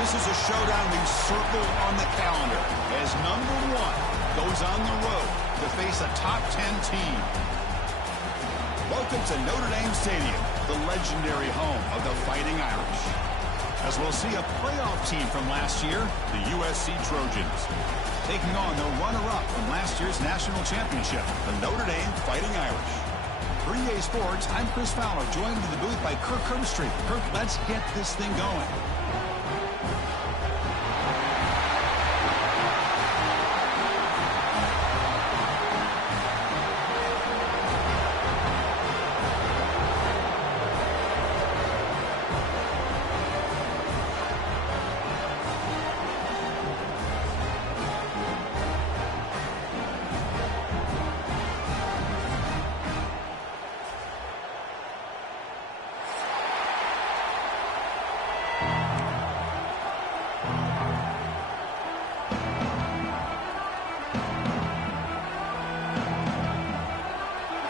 This is a showdown we've circled on the calendar as number one goes on the road to face a top 10 team. Welcome to Notre Dame Stadium, the legendary home of the Fighting Irish. As we'll see a playoff team from last year, the USC Trojans, taking on the runner-up from last year's national championship, the Notre Dame Fighting Irish. For EA Sports, I'm Chris Fowler, joined in the booth by Kirk Herbstreit. Kirk, let's get this thing going.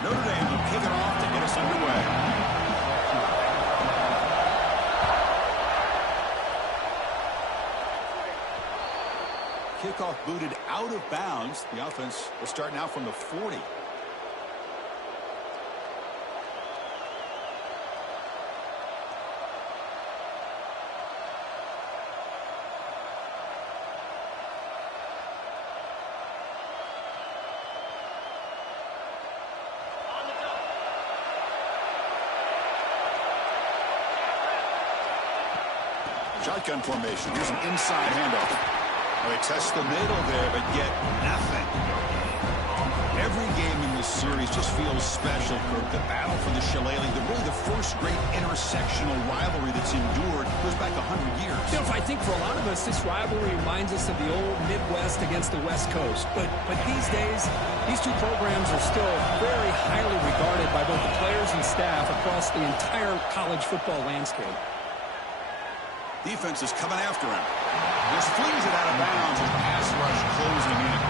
Notre Dame will kick it off to get us underway. Kickoff booted out of bounds. The offense will start now from the 40. Shotgun formation. Here's an inside handoff. Well, they test the middle there, but get nothing. Every game in this series just feels special, Kirk. The battle for the Shillelagh, really the first great intersectional rivalry that's endured goes back 100 years. You know, I think for a lot of us, this rivalry reminds us of the old Midwest against the West Coast. But these days, these two programs are still very highly regarded by both the players and staff across the entire college football landscape. Defense is coming after him. Just flings it out of bounds as pass rush closing in.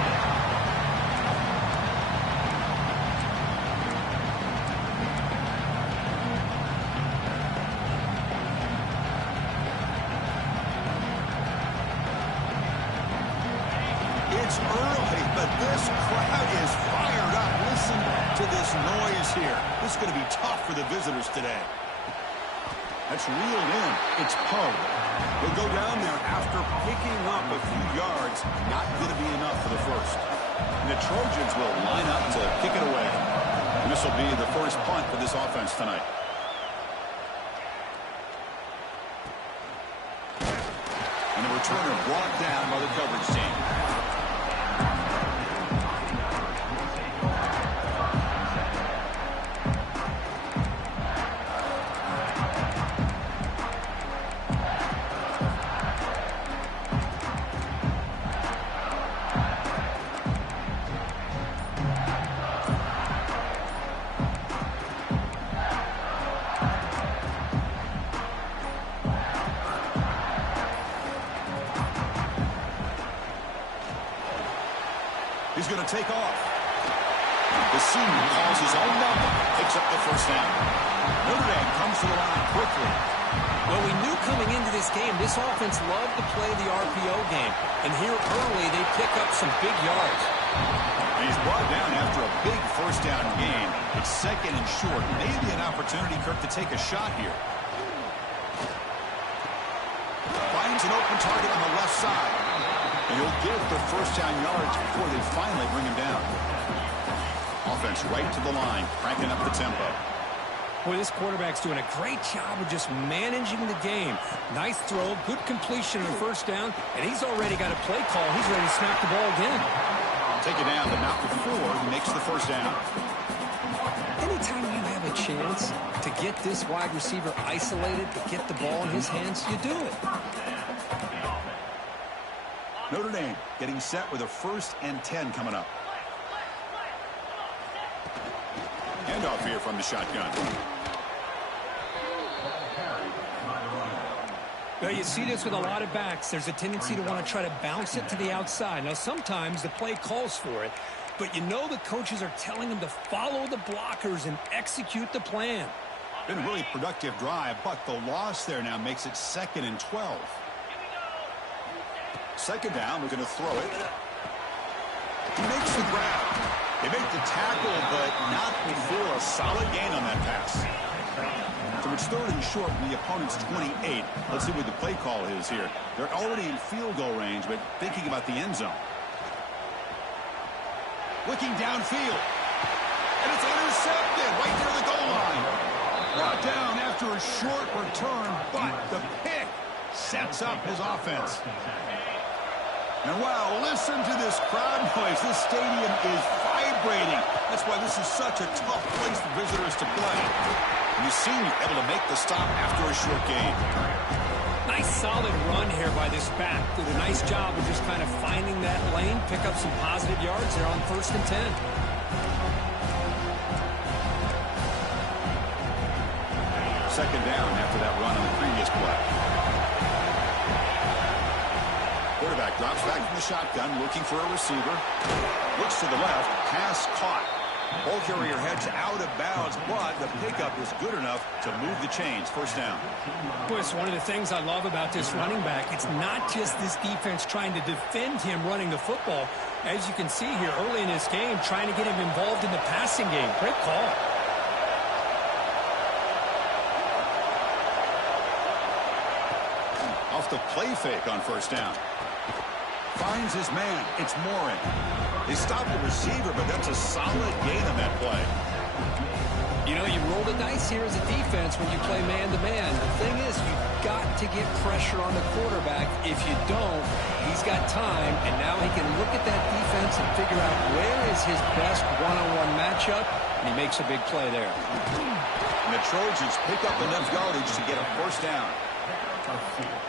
It's early, but this crowd is fired up. Listen to this noise here. This is going to be tough for the visitors today. That's reeled in. It's Poe. He'll go down there after picking up a few yards. Not going to be enough for the first. And the Trojans will line up to kick it away. And this will be the first punt for this offense tonight. And the returner brought down by the coverage team. He's going to take off. The senior calls his own number, picks up the first down. Notre Dame comes to the line quickly. Well, we knew coming into this game, this offense loved to play the RPO game. And here early, they pick up some big yards. And he's brought down after a big first down gain. It's second and short. Maybe an opportunity, Kirk, to take a shot here. Finds an open target on the left side. And he'll give the first down yards before they finally bring him down. Offense right to the line, cranking up the tempo. Boy, this quarterback's doing a great job of just managing the game. Nice throw, good completion on the first down, and he's already got a play call. He's ready to snap the ball again. Take it down, but not before he makes the first down. Anytime you have a chance to get this wide receiver isolated, to get the ball in his hands, you do it. Notre Dame getting set with a 1st and 10 coming up. Handoff here from the shotgun. Well, you see this with a lot of backs. There's a tendency to want to try to bounce it to the outside. Now, sometimes the play calls for it, but you know the coaches are telling them to follow the blockers and execute the plan. Been a really productive drive, but the loss there now makes it 2nd and 12. Second down, looking to throw it. He makes the grab. They make the tackle, but not before a solid gain on that pass. So it's third and short from the opponent's 28. Let's see what the play call is here. They're already in field goal range, but thinking about the end zone. Looking downfield. And it's intercepted right near the goal line. Brought down after a short return, but the pick sets up his offense. And wow, listen to this crowd noise. This stadium is vibrating. That's why this is such a tough place for visitors to play. And you see him able to make the stop after a short gain. Nice solid run here by this back. Did a nice job of just kind of finding that lane, pick up some positive yards there on 1st and 10. Second down after that run on the previous play. Quarterback drops back from the shotgun, looking for a receiver. Looks to the left, pass caught. Ball carrier heads out of bounds, but the pickup is good enough to move the chains. First down. Boy, it's one of the things I love about this running back. It's not just this defense trying to defend him running the football. As you can see here early in this game, trying to get him involved in the passing game. Great call. Off the play fake on first down. Finds his man. It's Morin. They stopped the receiver, but that's a solid gain on that play. You know, you roll the dice here as a defense when you play man-to-man. The thing is, you've got to get pressure on the quarterback. If you don't, he's got time, and now he can look at that defense and figure out where is his best one-on-one matchup, and he makes a big play there. And the Trojans pick up enough yardage to get a first down.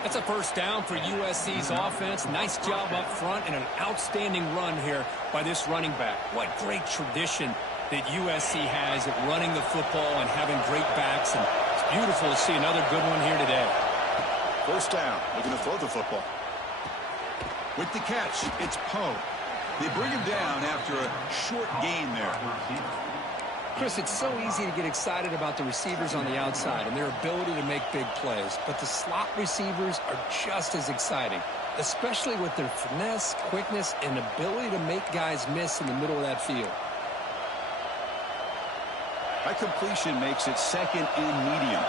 That's a first down for USC's offense. Nice job up front and an outstanding run here by this running back. What great tradition that USC has at running the football and having great backs. And it's beautiful to see another good one here today. First down, looking to throw the football. With the catch, it's Poe. They bring him down after a short gain there. Chris, it's so easy to get excited about the receivers on the outside and their ability to make big plays, but the slot receivers are just as exciting, especially with their finesse, quickness, and ability to make guys miss in the middle of that field. That completion makes it second and medium.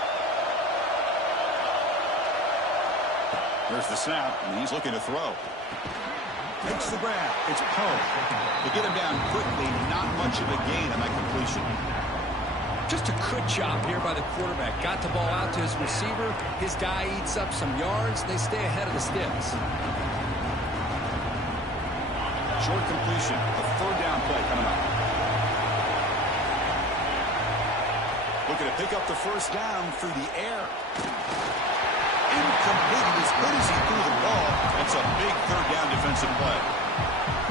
There's the snap, and he's looking to throw. Makes the grab. It's Poe. They get him down quickly. Not much of a gain on that completion. Just a good job here by the quarterback. Got the ball out to his receiver. His guy eats up some yards. They stay ahead of the sticks. Short completion. A third down play coming up. Looking to pick up the first down through the air. Incomplete. As good as he threw the ball, it's a big third down defensive play.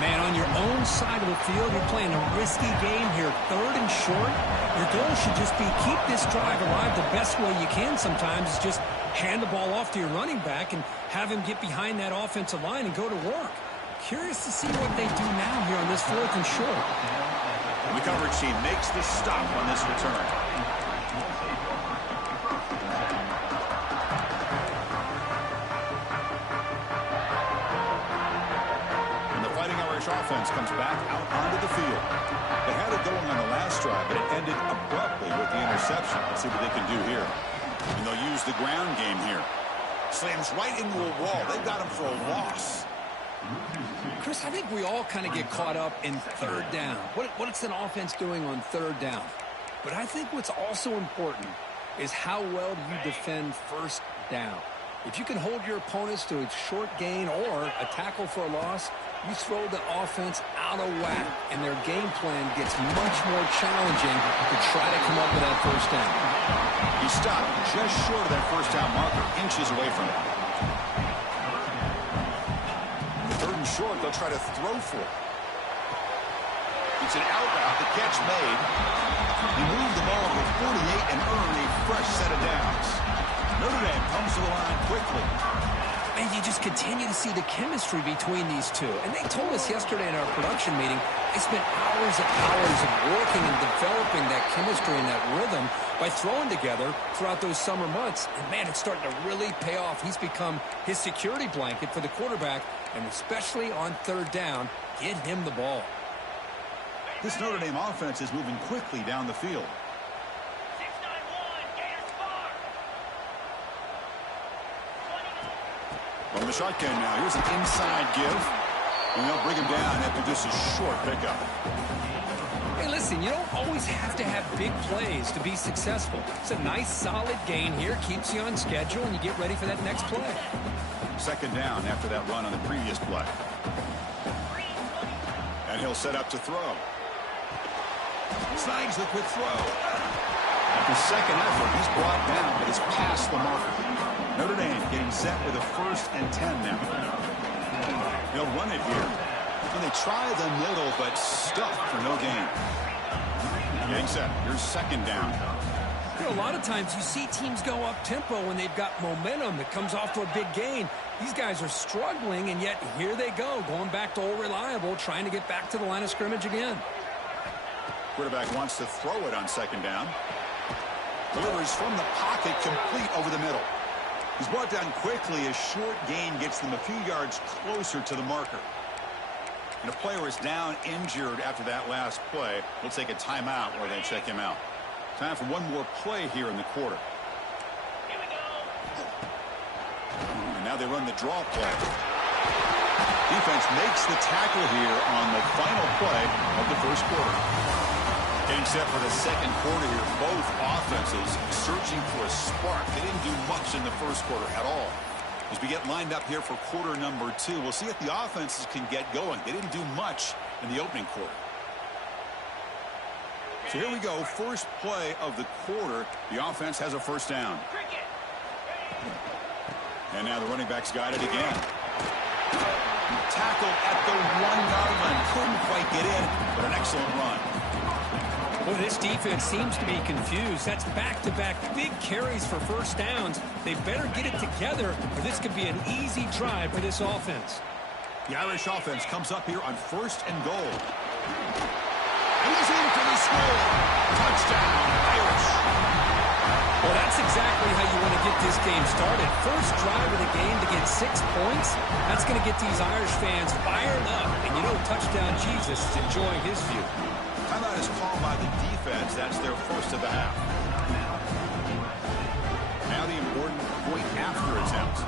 Man, on your own side of the field, you're playing a risky game here. Third and short. Your goal should just be keep this drive alive the best way you can sometimes is just hand the ball off to your running back and have him get behind that offensive line and go to work. Curious to see what they do now here on this 4th and short. And the coverage team makes the stop on this return. Offense comes back out onto the field. They had it going on the last drive, but it ended abruptly with the interception. Let's see what they can do here. And they'll use the ground game here. Slams right into a wall. They've got him for a loss. Chris, I think we all kind of get caught up in third down. What's an offense doing on third down? But I think what's also important is how well you defend first down. If you can hold your opponents to a short gain or a tackle for a loss, you throw the offense out of whack, and their game plan gets much more challenging to try to come up with that first down. He stopped just short of that first down marker, inches away from it. Third and short, they'll try to throw for it. It's an out route, the catch made. He moved the ball to 48 and earned a fresh set of downs. Notre Dame comes to the line quickly. And you just continue to see the chemistry between these two. And they told us yesterday in our production meeting, they spent hours and hours of working and developing that chemistry and that rhythm by throwing together throughout those summer months. And, man, it's starting to really pay off. He's become his security blanket for the quarterback, and especially on third down, get him the ball. This Notre Dame offense is moving quickly down the field. From the shotgun now, here's an inside give. And they'll bring him down after just a short pickup. Hey, listen, you don't always have to have big plays to be successful. It's a nice, solid gain here, keeps you on schedule, and you get ready for that next play. Second down after that run on the previous play. And he'll set up to throw. Snags the quick throw. After second effort, he's brought down, but it's past the marker. Notre Dame getting set with a 1st and 10 now. They'll run it here. And they try the middle, but stuffed for no gain. Getting set. Here's second down. You know, a lot of times you see teams go up-tempo when they've got momentum that comes off to a big gain. These guys are struggling, and yet here they go, going back to old reliable, trying to get back to the line of scrimmage again. Quarterback wants to throw it on second down. Delivers from the pocket, complete over the middle. He's brought down quickly. A short gain gets them a few yards closer to the marker. And a player is down injured after that last play. We'll take a timeout while they check him out. Time for one more play here in the quarter. Here we go. And now they run the draw play. Defense makes the tackle here on the final play of the first quarter. Getting set for the second quarter here. Both offenses searching for a spark. They didn't do much in the first quarter at all. As we get lined up here for quarter number 2, we'll see if the offenses can get going. They didn't do much in the opening quarter. So here we go. First play of the quarter. The offense has a first down. And now the running back's got it again. Tackle at the 1-yard line. Couldn't quite get in, but an excellent run. Well, this defense seems to be confused. That's back-to-back big carries for first downs. They better get it together, or this could be an easy drive for this offense. The Irish offense comes up here on 1st and goal. He's in for the score. Touchdown, Irish. Well, that's exactly how you want to get this game started. First drive of the game to get 6 points. That's going to get these Irish fans fired up. And you know, touchdown Jesus is enjoying his view. Timeout is called by the defense. That's their first of the half. Now the important point after attempt.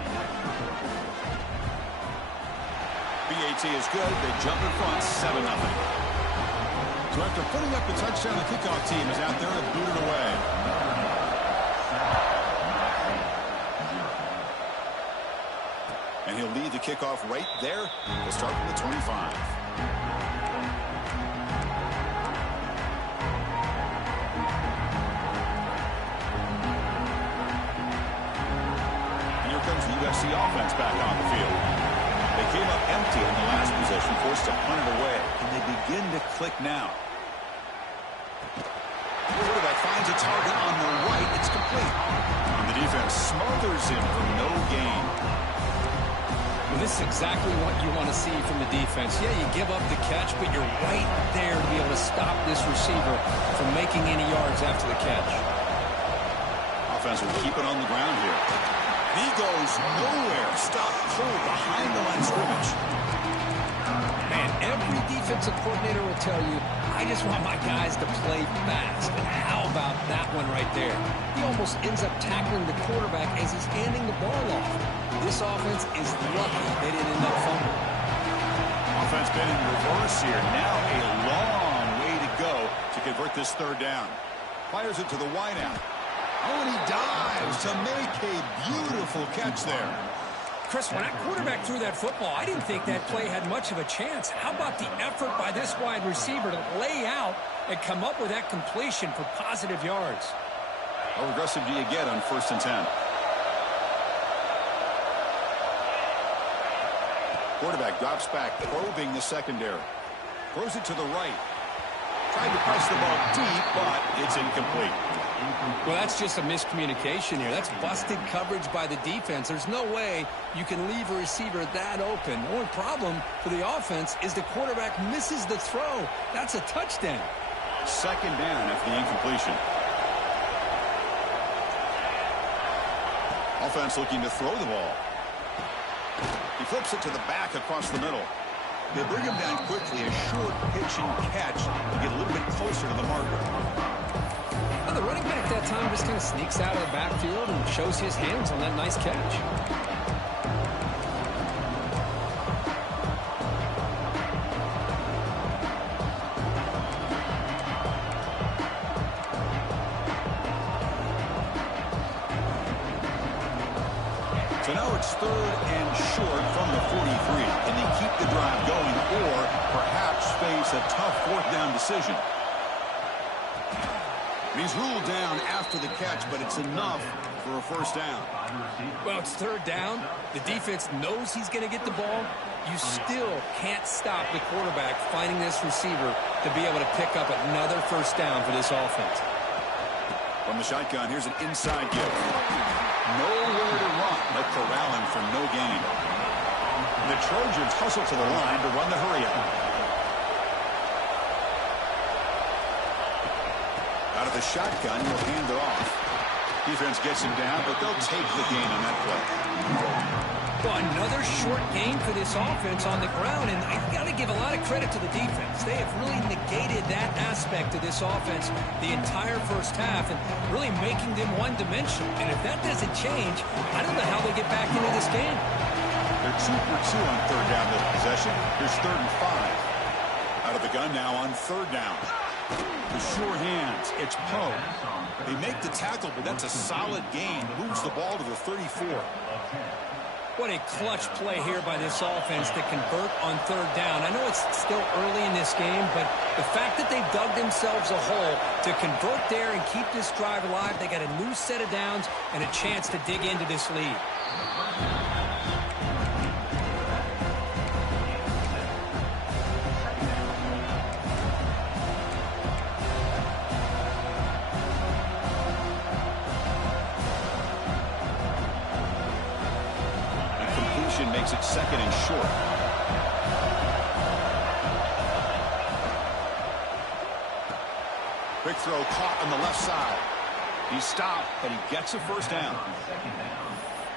BAT is good. They jump in front, 7-0. So after putting up the touchdown, the kickoff team is out there to boot it away. And he'll lead the kickoff right there. We'll start from the 25. USC offense back on the field. They came up empty in the last possession, forced to punt it away. And they begin to click now. The quarterback finds a target on the right. It's complete. And the defense smothers him for no gain. Well, this is exactly what you want to see from the defense. Yeah, you give up the catch, but you're right there to be able to stop this receiver from making any yards after the catch. Offense will keep it on the ground here. He goes nowhere. Stop cold behind the line of scrimmage. Man, every defensive coordinator will tell you, I just want my guys to play fast. And how about that one right there? He almost ends up tackling the quarterback as he's handing the ball off. This offense is lucky they didn't end up fumbling. Offense been in reverse here. Now a long way to go to convert this third down. Fires it to the wideout. Oh, and he dives to make a beautiful catch there. Chris, when that quarterback threw that football, I didn't think that play had much of a chance. How about the effort by this wide receiver to lay out and come up with that completion for positive yards? How aggressive do you get on 1st and 10? Quarterback drops back, probing the secondary. Throws it to the right. Tried to press the ball deep, but it's incomplete. Well, that's just a miscommunication here. That's busted coverage by the defense. There's no way you can leave a receiver that open. The only problem for the offense is the quarterback misses the throw. That's a touchdown. Second down after the incompletion. Offense looking to throw the ball. He flips it to the back across the middle. They bring him down quickly, a short pitch and catch to get a little bit closer to the marker. Well, the running back that time just kind of sneaks out of the backfield and shows his hands on that nice catch. So now it's third and short from the 43. Can they keep the drive going or perhaps face a tough fourth down decision? He's ruled down after the catch, but it's enough for a first down. Well, it's third down. The defense knows he's going to get the ball. You still can't stop the quarterback finding this receiver to be able to pick up another first down for this offense. From the shotgun, here's an inside give. Nowhere to run, but corralling for no gain. The Trojans hustle to the line to run the hurry-up. Out of the shotgun, he'll hand it off. Defense gets him down, but they'll take the gain on that play. Well, another short gain for this offense on the ground, and I've got to give a lot of credit to the defense. They have really negated that aspect of this offense the entire first half and really making them one-dimensional. And if that doesn't change, I don't know how they get back into this game. They're 2 for 2 on third down this possession. Here's third and 5. Out of the gun now on third down. The sure hands. It's Poe. They make the tackle, but that's a solid gain. Moves the ball to the 34. What a clutch play here by this offense to convert on third down. I know it's still early in this game, but the fact that they've dug themselves a hole to convert there and keep this drive alive, they got a new set of downs and a chance to dig into this lead. Makes it second and short. Quick throw caught on the left side. He stopped, but he gets a first down.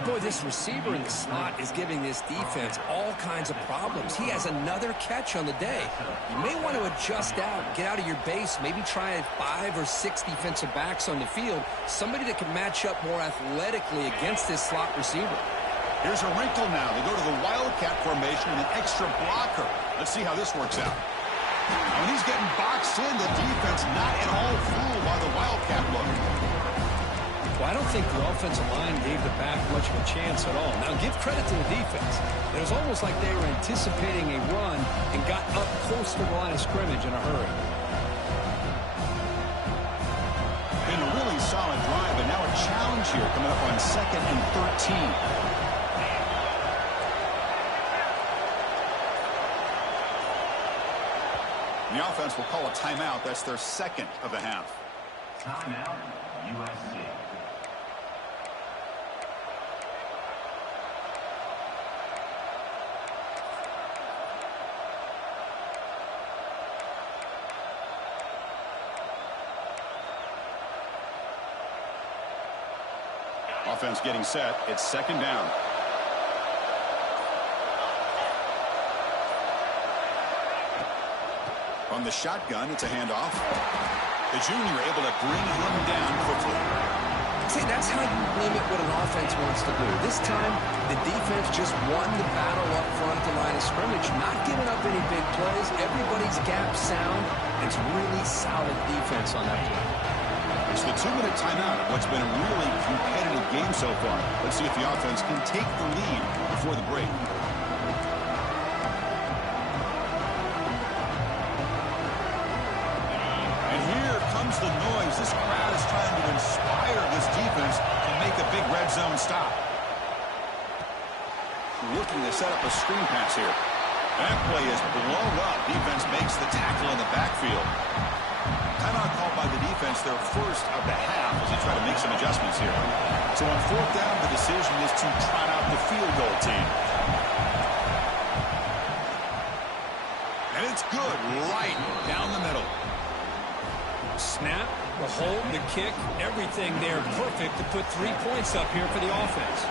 Boy, this receiver in the slot is giving this defense all kinds of problems. He has another catch on the day. You may want to adjust out, get out of your base, maybe try 5 or 6 defensive backs on the field, somebody that can match up more athletically against this slot receiver. Here's a wrinkle now. They go to the Wildcat formation with an extra blocker. Let's see how this works out. Now, when he's getting boxed in, the defense not at all fooled by the Wildcat look. Well, I don't think the offensive line gave the back much of a chance at all. Now, give credit to the defense. It was almost like they were anticipating a run and got up close to the line of scrimmage in a hurry. Been a really solid drive, but now a challenge here coming up on 2nd and 13. The offense will call a timeout. That's their second of the half. Timeout, USC. Offense getting set. It's second down. From the shotgun, it's a handoff. The junior able to bring him down quickly. See, that's how you limit what an offense wants to do. This time, the defense just won the battle up front at the line of scrimmage, not giving up any big plays. Everybody's gap sound. It's really solid defense on that play. It's the 2-minute timeout of what's been a really competitive game so far. Let's see if the offense can take the lead before the break. The noise. This crowd is trying to inspire this defense to make a big red zone stop. Looking to set up a screen pass here. That play is blown up. Defense makes the tackle in the backfield. Timeout called by the defense. offense their first of the half as they try to make some adjustments here. So on fourth down, the decision is to trot out the field goal team. And it's good right down the middle. Snap, the hold, the kick, everything there perfect to put 3 points up here for the offense.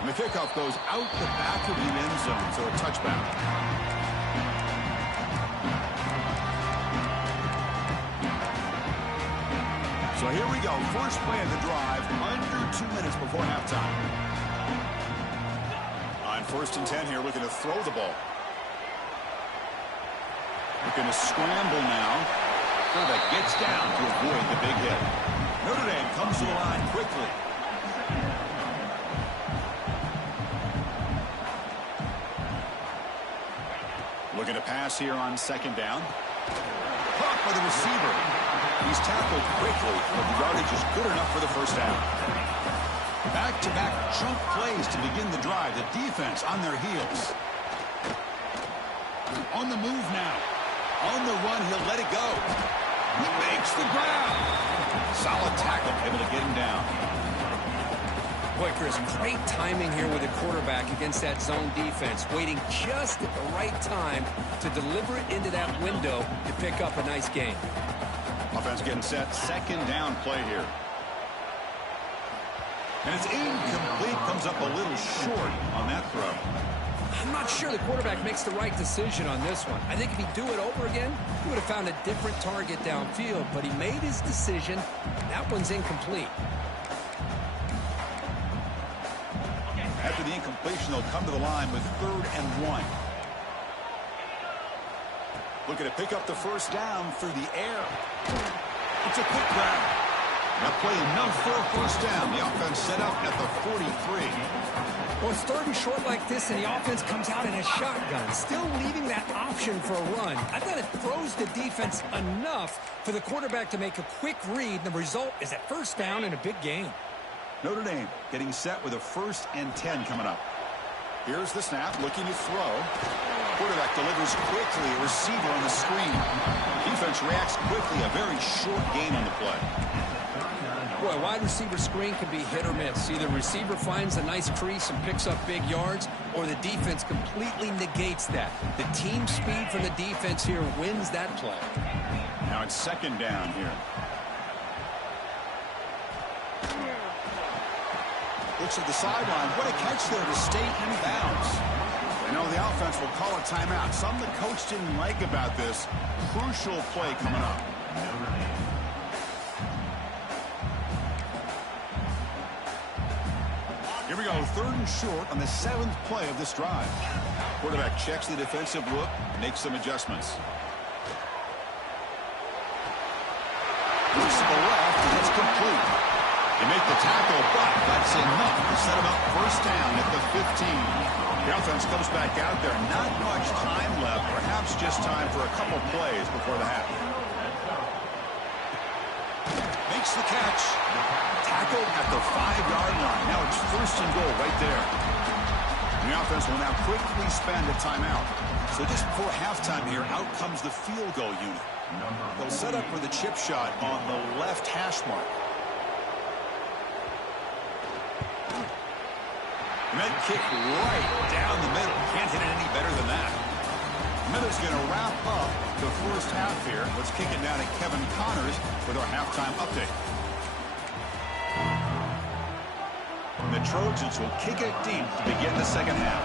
And the kickoff goes out the back of the end zone, so a touchback. So here we go. First play of the drive, under 2 minutes before halftime. On 1st and 10 here, looking to throw the ball. Looking to scramble now. Quarterback gets down to avoid the big hit. Notre Dame comes to the line quickly. Looking to pass here on 2nd down. Caught by the receiver. He's tackled quickly, but the yardage is good enough for the first down. Back-to-back chunk plays to begin the drive. The defense on their heels. On the move now. On the run, he'll let it go. He makes the grab. Solid tackle, able to get him down. Boy, Chris, great timing here with the quarterback against that zone defense, waiting just at the right time to deliver it into that window to pick up a nice gain. Offense getting set, 2nd down play here. And it's incomplete, comes up a little short on that throw. I'm not sure the quarterback makes the right decision on this one. I think if he'd do it over again, he would have found a different target downfield, but he made his decision. That one's incomplete. After the incompletion, they'll come to the line with 3rd and 1. Looking to pick up the first down through the air. It's a quick grab. Now play enough for a first down. The offense set up at the 43. Well, it's 3rd and short like this, and the offense comes out in a shotgun, still leaving that option for a run. I thought it throws the defense enough for the quarterback to make a quick read, and the result is a first down and a big gain. Notre Dame getting set with a 1st and 10 coming up. Here's the snap, looking to throw. Quarterback delivers quickly, a receiver on the screen. Defense reacts quickly, a very short gain on the play. Boy, wide receiver screen can be hit or miss. Either receiver finds a nice crease and picks up big yards, or the defense completely negates that. The team speed from the defense here wins that play. Now it's 2nd down here. Looks at the sideline. What a catch there to stay in bounds. I know the offense will call a timeout. Something the coach didn't like about this. Crucial play coming up. Here we go. 3rd and short on the 7th play of this drive. Quarterback checks the defensive look, makes some adjustments. Looks to the left, and it's complete. They make the tackle, but that's enough to set him up first down at the 15. The offense comes back out there. Not much time left. Perhaps just time for a couple plays before the half. Makes the catch. Tackled at the 5-yard line. Now it's 1st and goal right there. And the offense will now quickly spend a timeout. So just before halftime here, out comes the field goal unit. They'll set up for the chip shot on the left hash mark. Med kick right down the middle. Can't hit it any better than that. Miller's going to wrap up the first half here. Let's kick it down to Kevin Connors with our halftime update. And the Trojans will kick it deep to begin the second half.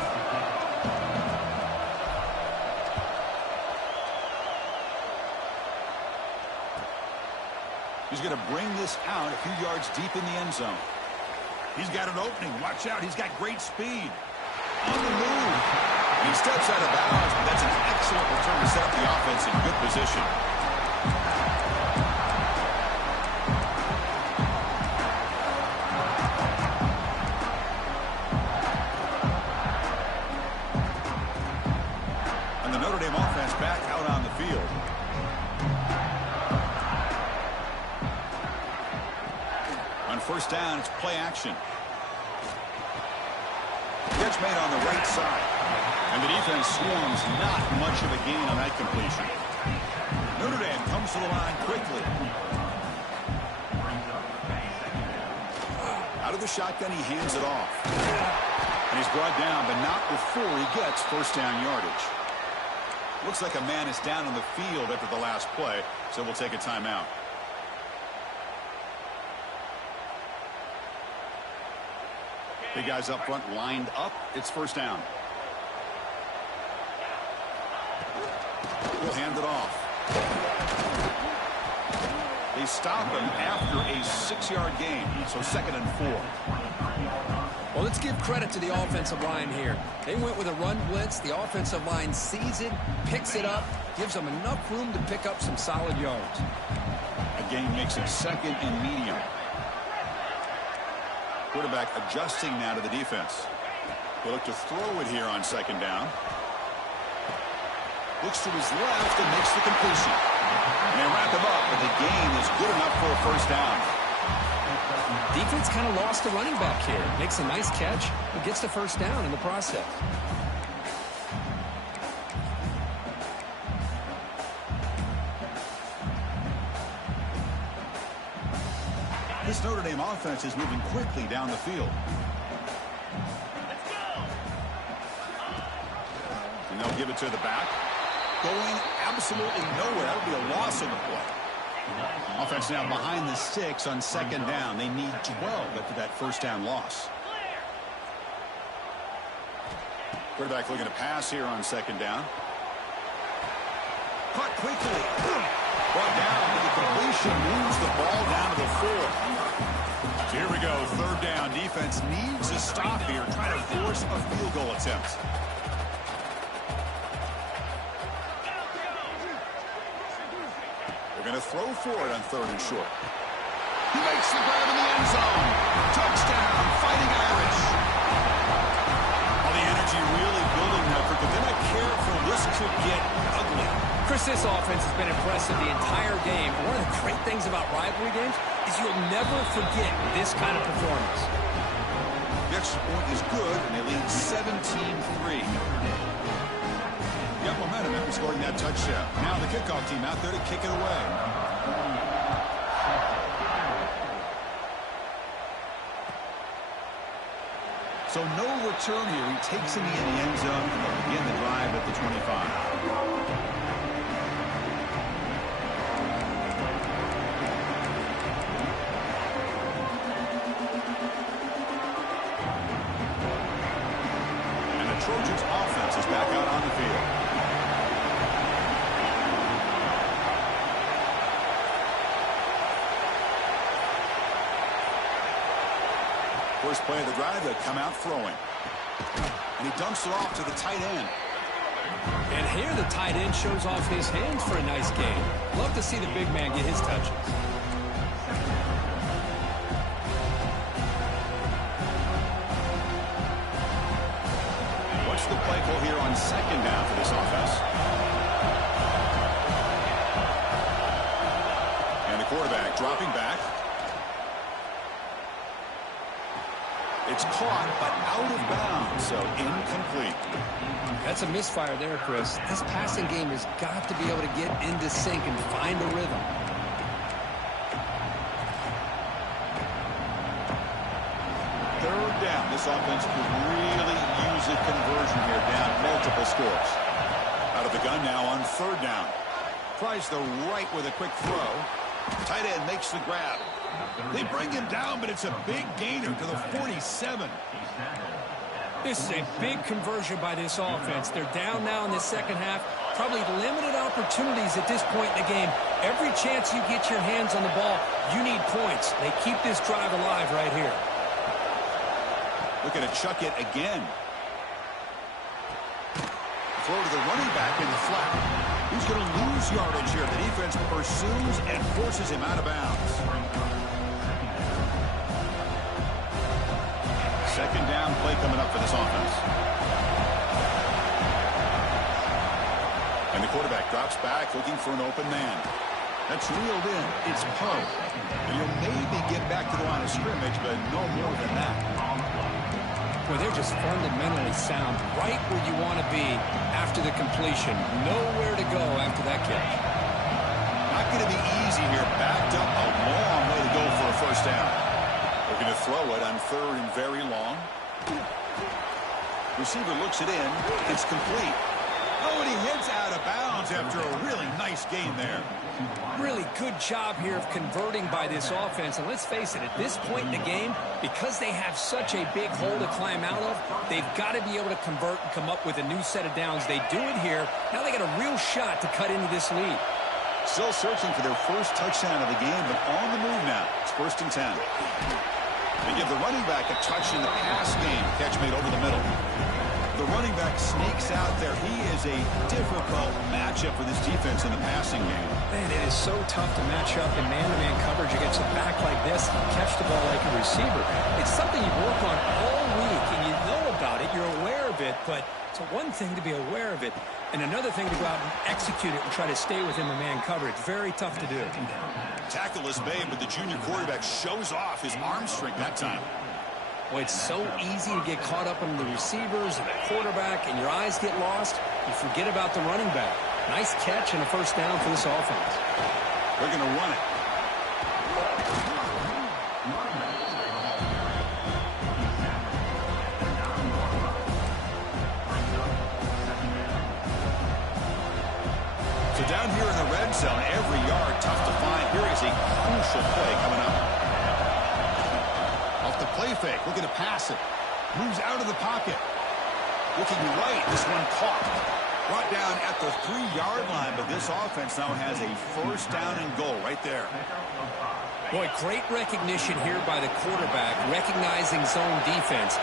He's going to bring this out a few yards deep in the end zone. He's got an opening. Watch out. He's got great speed. On the move. And he steps out of bounds, but that's an excellent return to set up the offense in good position. And the Notre Dame offense back out on the field. On 1st down, it's play action. Catch made on the right side. And the defense swarms, not much of a gain on that completion. Notre Dame comes to the line quickly. Out of the shotgun, he hands it off. And he's brought down, but not before he gets first down yardage. Looks like a man is down on the field after the last play, so we'll take a timeout. Big guys up front lined up. It's first down. We'll hand it off. They stop him after a 6-yard gain, so 2nd and 4. Well, let's give credit to the offensive line here. They went with a run blitz. The offensive line sees it, picks it up, gives them enough room to pick up some solid yards. A gain makes it 2nd and medium. Quarterback adjusting now to the defense. He'll look to throw it here on 2nd down. Looks to his left and makes the completion. And they wrap him up, but the gain is good enough for a first down. Defense kind of lost the running back here. Makes a nice catch, but gets the first down in the process. This Notre Dame offense is moving quickly down the field. And they'll give it to the back. Going absolutely nowhere. That would be a loss on the play. Offense now behind the 6 on 2nd down. They need 12 after that first down loss. Quarterback looking to pass here on 2nd down. Caught quickly. Brought down to the completion. Moves the ball down to the 4. Here we go. 3rd down. Defense needs a stop here. Trying to force a field goal attempt. They're going to throw for it on 3rd and short. He makes the grab in the end zone. Touchdown, Fighting Irish. All the energy really building now. If they're not careful, this could get ugly. Chris, this offense has been impressive the entire game. One of the great things about rivalry games is you'll never forget this kind of performance. The extra point is good, and they lead 17-3. Got momentum after scoring that touchdown. Now the kickoff team out there to kick it away. So no return here. He takes him in the end zone, and they'll begin the drive at the 25. Trojans offense is back out on the field. First play of the drive, they come out throwing. And he dumps it off to the tight end. And here the tight end shows off his hands for a nice game. Love to see the big man get his touches. The play call here on 2nd down for this offense. And the quarterback dropping back. It's caught, but out of bounds, so incomplete. That's a misfire there, Chris. This passing game has got to be able to get into sync and find a rhythm. Third down. This offense could really use a conversion here, down multiple scores. Out of the gun now on 3rd down. Tries the right with a quick throw. Tight end makes the grab. They bring him down, but it's a big gainer to the 47. This is a big conversion by this offense. They're down now in the second half. Probably limited opportunities at this point in the game. Every chance you get your hands on the ball, you need points. They keep this drive alive right here. Looking to chuck it again. Throw to the running back in the flat. He's going to lose yardage here. The defense pursues and forces him out of bounds. 2nd down play coming up for this offense. And the quarterback drops back looking for an open man. That's reeled in. It's Poe. And he'll maybe get back to the line of scrimmage, but no more than that. Boy, they're just fundamentally sound, right where you want to be after the completion. Nowhere to go after that catch. Not going to be easy here. Backed up a long way to go for a first down. They're going to throw it on 3rd and very long. Receiver looks it in. It's complete. Oh, and he heads out of bounds after a really nice gain there. Really good job here of converting by this offense. And let's face it, at this point in the game, because they have such a big hole to climb out of, they've got to be able to convert and come up with a new set of downs. They do it here. Now they got a real shot to cut into this lead. Still searching for their first touchdown of the game, but on the move now. It's 1st and 10. They give the running back a touch in the pass game. Catch made over the middle. The running back snakes out there. He is a difficult matchup for this defense in the passing game. Man, it is so tough to match up in man-to-man coverage against a back like this and catch the ball like a receiver. It's something you work on all week, and you know about it. You're aware of it, but it's one thing to be aware of it, and another thing to go out and execute it and try to stay within the man coverage. Very tough to do. Tackle is made, but the junior quarterback shows off his arm strength that time. Well, it's so easy to get caught up in the receivers and the quarterback, and your eyes get lost. You forget about the running back. Nice catch and a first down for this offense. They're going to run it. So down here in the red zone, every yard tough to find. Here is a crucial play coming up. Off the play fake, looking to pass it. Moves out of the pocket. Looking right, this one caught. Brought down at the 3-yard line, but this offense now has a first down and goal right there. Boy, great recognition here by the quarterback, recognizing zone defense.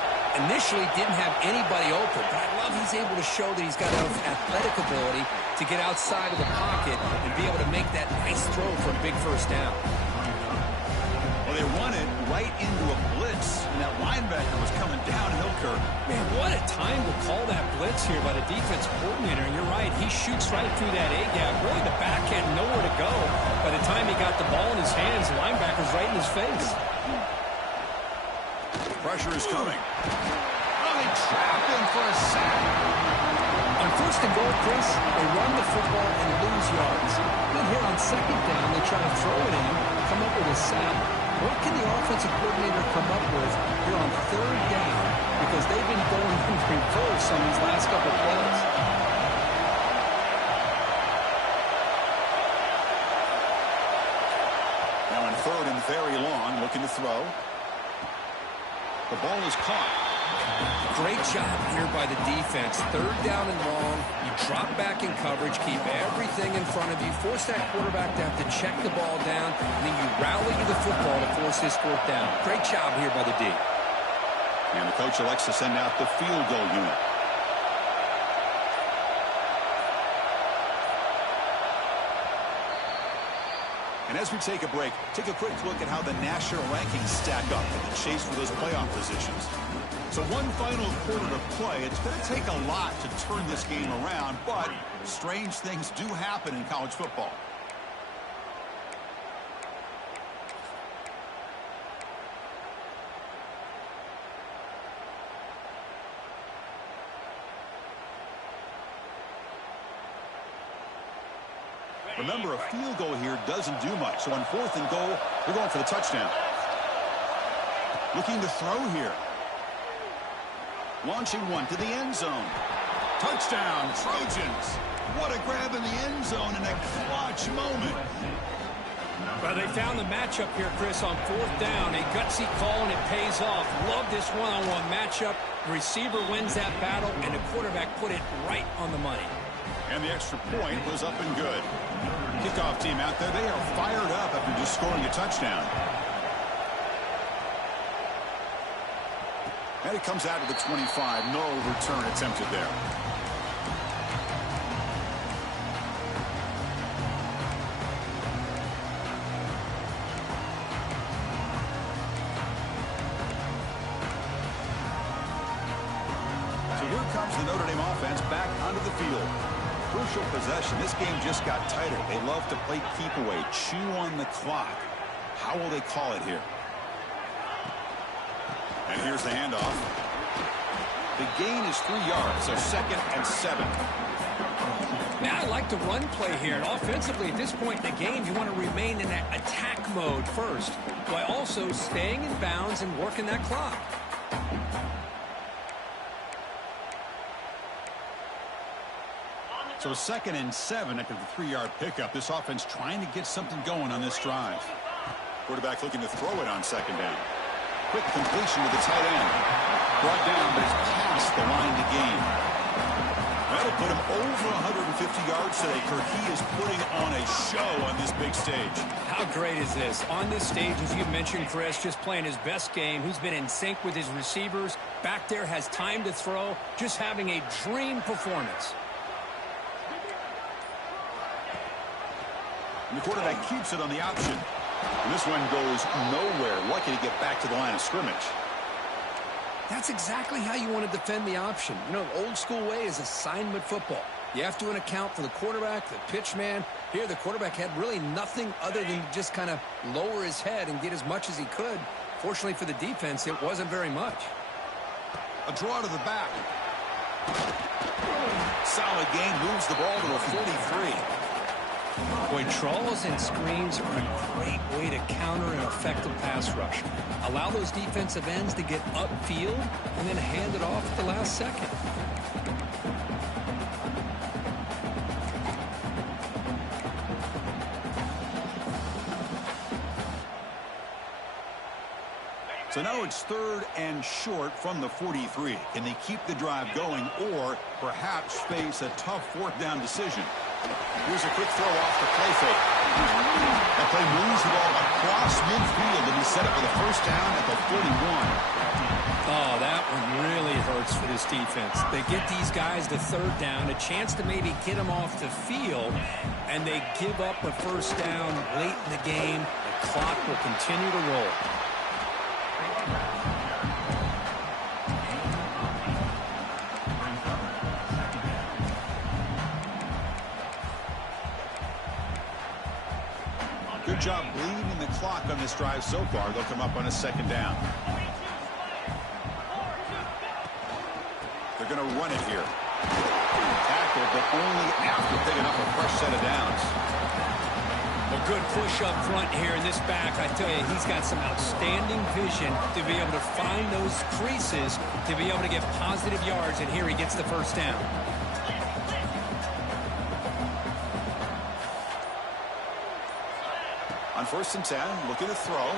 Initially didn't have anybody open, but I love he's able to show that he's got enough athletic ability to get outside of the pocket and be able to make that nice throw for a big first down. Well, they run it right into a blitz, and that linebacker was coming downhill, Kirk. Man, what a time to call that blitz here by the defense coordinator. And you're right, he shoots right through that A-gap. Really, the back had nowhere to go. By the time he got the ball in his hands, the linebacker's right in his face. Pressure is coming. Oh, they trap him for a sack. On 1st and goal, Chris, they run the football and lose yards. Then here on 2nd down, they try to throw it in, come up with a sack. What can the offensive coordinator come up with here on 3rd down? Because they've been going in reverse on these last couple plays. Now in 3rd and very long, looking to throw. The ball is caught. Great job here by the defense. 3rd down and long. You drop back in coverage, keep everything in front of you, force that quarterback to have to check the ball down, and then you rally to the football to force this 4th down. Great job here by the D. And the coach elects to send out the field goal unit. And as we take a break, take a quick look at how the national rankings stack up in the chase for those playoff positions. So one final quarter to play. It's going to take a lot to turn this game around, but strange things do happen in college football. Remember, a field goal here doesn't do much. So on 4th and goal, they're going for the touchdown. Looking to throw here. Launching one to the end zone. Touchdown, Trojans. What a grab in the end zone in a clutch moment. Well, they found the matchup here, Chris, on 4th down. A gutsy call, and it pays off. Love this one-on-one matchup. The receiver wins that battle, and the quarterback put it right on the money. And the extra point was up and good. Kickoff team out there, they are fired up after just scoring a touchdown. And it comes out to the 25. No return attempted there. So here comes the Notre Dame offense back onto the field. Crucial possession. This game just got tighter. They love to play keep away, chew on the clock. How will they call it here? And here's the handoff. The gain is 3 yards, so 2nd and 7. Now I like the run play here. And offensively, at this point in the game, you want to remain in that attack mode first, while also staying in bounds and working that clock. So 2nd and 7 after the 3-yard pickup. This offense trying to get something going on this drive. Quarterback looking to throw it on 2nd down. Quick completion to the tight end. Brought down, but it's past the line to gain. That'll put him over 150 yards today, Kirk. He is putting on a show on this big stage. How great is this? On this stage, as you mentioned, Chris, just playing his best game. He's been in sync with his receivers. Back there, has time to throw. Just having a dream performance. And the quarterback keeps it on the option. And this one goes nowhere. Lucky to get back to the line of scrimmage. That's exactly how you want to defend the option. You know, the old school way is assignment football. You have to account for the quarterback, the pitch man. Here, the quarterback had really nothing other than just kind of lower his head and get as much as he could. Fortunately for the defense, it wasn't very much. A draw to the back. Solid gain, moves the ball to the 43. Boy, draws and screens are a great way to counter an effective pass rush. Allow those defensive ends to get upfield and then hand it off at the last second. So now it's 3rd and short from the 43. Can they keep the drive going or perhaps face a tough 4th down decision? Here's a quick throw off the play fake. That play moves the ball across midfield to be set up for the 1st down at the 41. Oh, that one really hurts for this defense. They get these guys to 3rd down, a chance to maybe get them off the field, and they give up a 1st down late in the game. The clock will continue to roll. Good job bleeding the clock on this drive so far. They'll come up on a 2nd down. They're going to run it here. Tackle, but only after picking up a fresh set of downs. A good push up front here in this back. I tell you, he's got some outstanding vision to be able to find those creases, to be able to get positive yards, and here he gets the 1st down. On 1st and 10, looking to throw.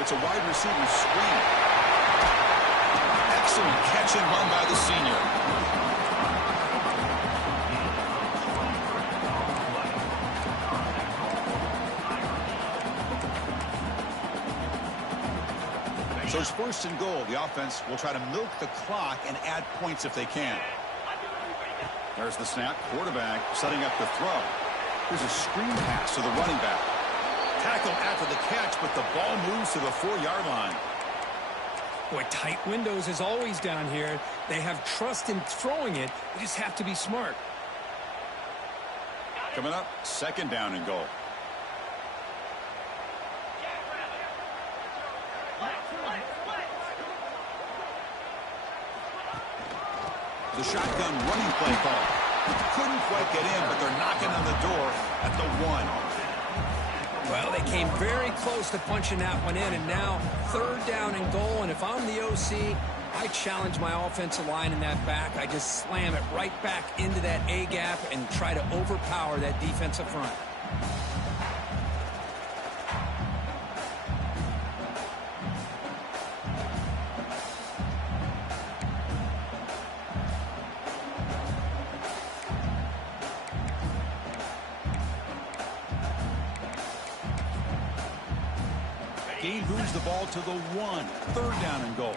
It's a wide receiver screen. Excellent catch and run by the senior. So it's 1st and goal. The offense will try to milk the clock and add points if they can. There's the snap. Quarterback setting up the throw. Here's a screen pass to the running back. Tackled after the catch, but the ball moves to the 4-yard line. Boy, tight windows as always down here. They have trust in throwing it. They just have to be smart. Coming up, 2nd down and goal. The shotgun running play call. Couldn't quite get in, but they're knocking on the door at the 1. Well, they came very close to punching that one in, and now 3rd down and goal. And if I'm the OC, I challenge my offensive line in that back. I just slam it right back into that A gap and try to overpower that defensive front. Gain moves the ball to the 1. 3rd down and goal.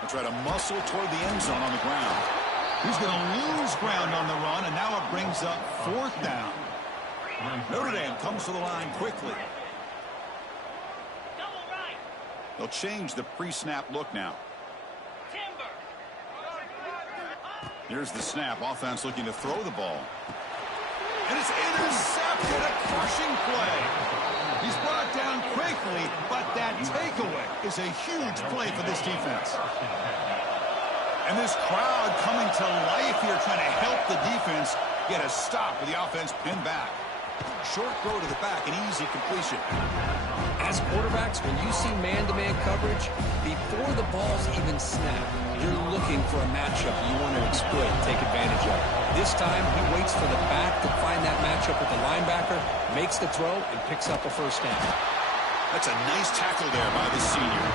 They'll try to muscle toward the end zone on the ground. He's going to lose ground on the run, and now it brings up 4th down. Notre Dame comes to the line quickly. They'll change the pre-snap look now. Here's the snap. Offense looking to throw the ball. And it's intercepted. A crushing play. He's brought down quickly, but is a huge play for this defense. And this crowd coming to life here, trying to help the defense get a stop with the offense pinned back. Short throw to the back, an easy completion. As quarterbacks, when you see man-to-man coverage, before the balls even snap, you're looking for a matchup you want to exploit and take advantage of. This time, he waits for the back to find that matchup with the linebacker, makes the throw, and picks up a first down. That's a nice tackle there by the senior.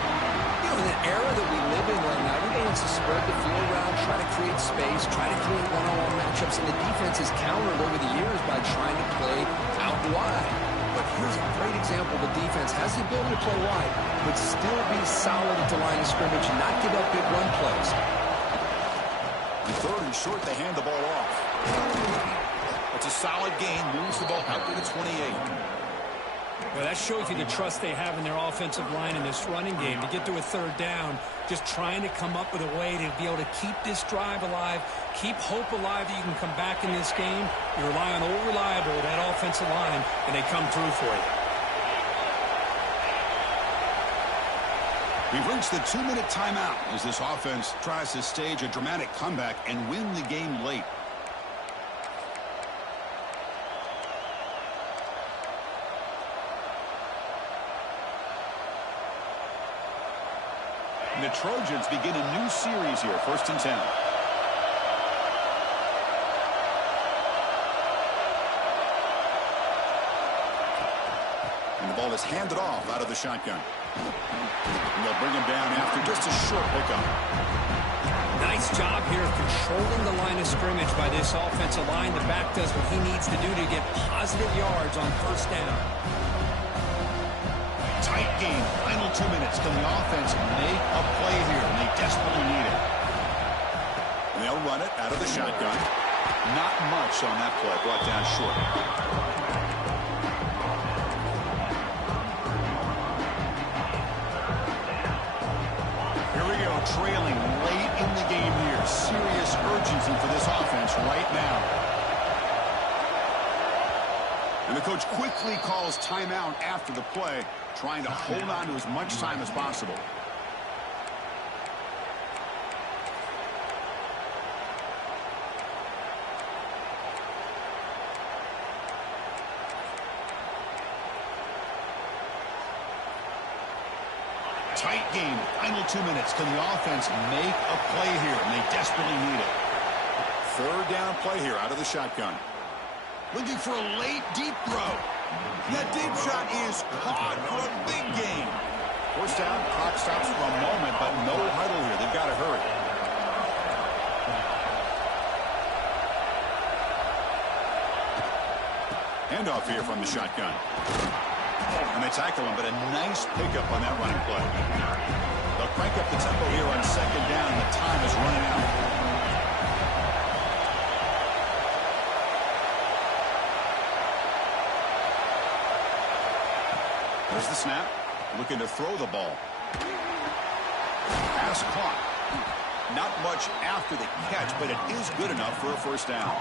You know, in the era that we live in right now, everybody wants to spread the field around, try to create space, try to create one-on-one matchups, and the defense has countered over the years by trying to play out wide. But here's a great example. The defense has the ability to play wide, but still be solid at the line of scrimmage and not give up big run plays. On third and short, they hand the ball off. It's a solid gain, moves the ball out to the 28. Well, that shows you the trust they have in their offensive line in this running game. To get to a third down, just trying to come up with a way to be able to keep this drive alive, keep hope alive that you can come back in this game. You rely on old reliable, that offensive line, and they come through for you. We've reached the 2-minute timeout as this offense tries to stage a dramatic comeback and win the game late. And the Trojans begin a new series here, 1st and 10. And the ball is handed off out of the shotgun. And they'll bring him down after just a short pickup. Nice job here of controlling the line of scrimmage by this offensive line. The back does what he needs to do to get positive yards on first down. Tight game. Final 2 minutes. Can the offense make a play here? And they desperately need it. And they'll run it out of the shotgun. Not much on that play. Brought down short. Here we go. Trailing late in the game here. Serious urgency for this offense right now. And the coach quickly calls timeout after the play, trying to hold on to as much time as possible. Tight game, final 2 minutes. Can the offense make a play here? And they desperately need it. Third down play here out of the shotgun. Looking for a late deep throw. That deep shot is caught for a big gain. First down, clock stops for a moment, but no huddle here. They've got to hurry. Handoff here from the shotgun. And they tackle him, but a nice pickup on that running play. They'll crank up the tempo here on second down. The time is running out. There's the snap. Looking to throw the ball. Pass clock. Not much after the catch, but it is good enough for a first down.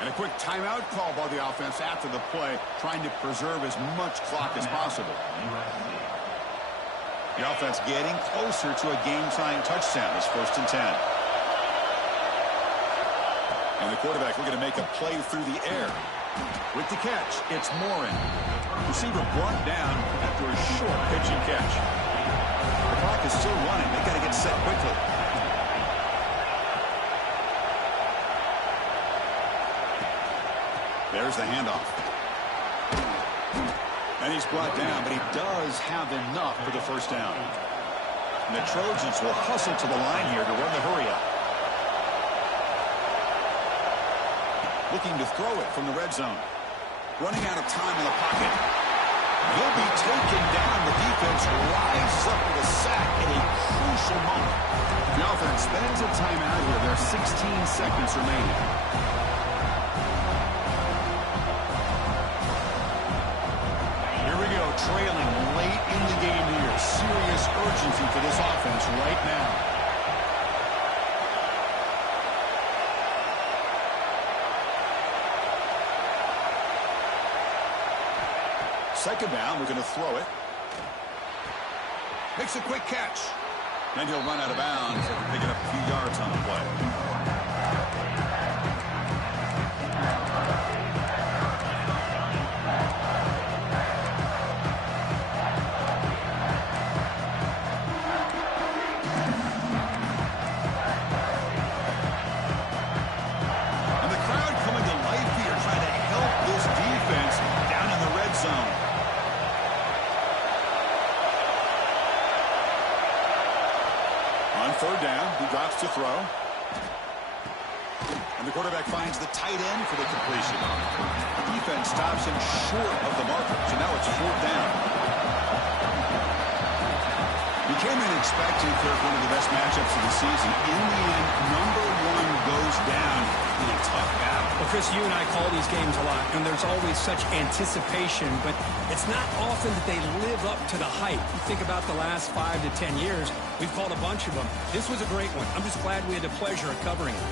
And a quick timeout call by the offense after the play, trying to preserve as much clock as possible. The offense getting closer to a game-tying touchdown. It's 1st and 10. And the quarterback looking to make a play through the air. With the catch, it's Morin. Receiver brought down after a short pitch and catch. The clock is still running. They've got to get set quickly. There's the handoff. And he's brought down, but he does have enough for the first down. And the Trojans will hustle to the line here to run the hurry-up. Looking to throw it from the red zone. Running out of time in the pocket. He'll be taken down. The defense rises up with a sack in a crucial moment. The offense spends a timeout here. There are 16 seconds remaining. Here we go, trailing late in the game here. Serious urgency for this offense right now. Second down, we're going to throw it. Makes a quick catch. And he'll run out of bounds after picking up a few yards on the play. And the crowd coming to life here, trying to help this defense down in the red zone. On third down, he drops to throw. And the quarterback finds the tight end for the completion. The defense stops him short of the marker, so now it's fourth down. We came in expecting, Kirk, one of the best matchups of the season. In the end, number one goes down in a tough battle. Well, Chris, you and I call these games a lot, and there's always such anticipation, but it's not often that they live up to the hype. You think about the last 5 to 10 years, we've called a bunch of them. This was a great one. I'm just glad we had the pleasure of covering it.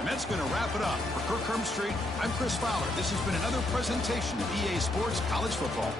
And that's going to wrap it up. For Kirk Herbstreit, I'm Chris Fowler. This has been another presentation of EA Sports College Football.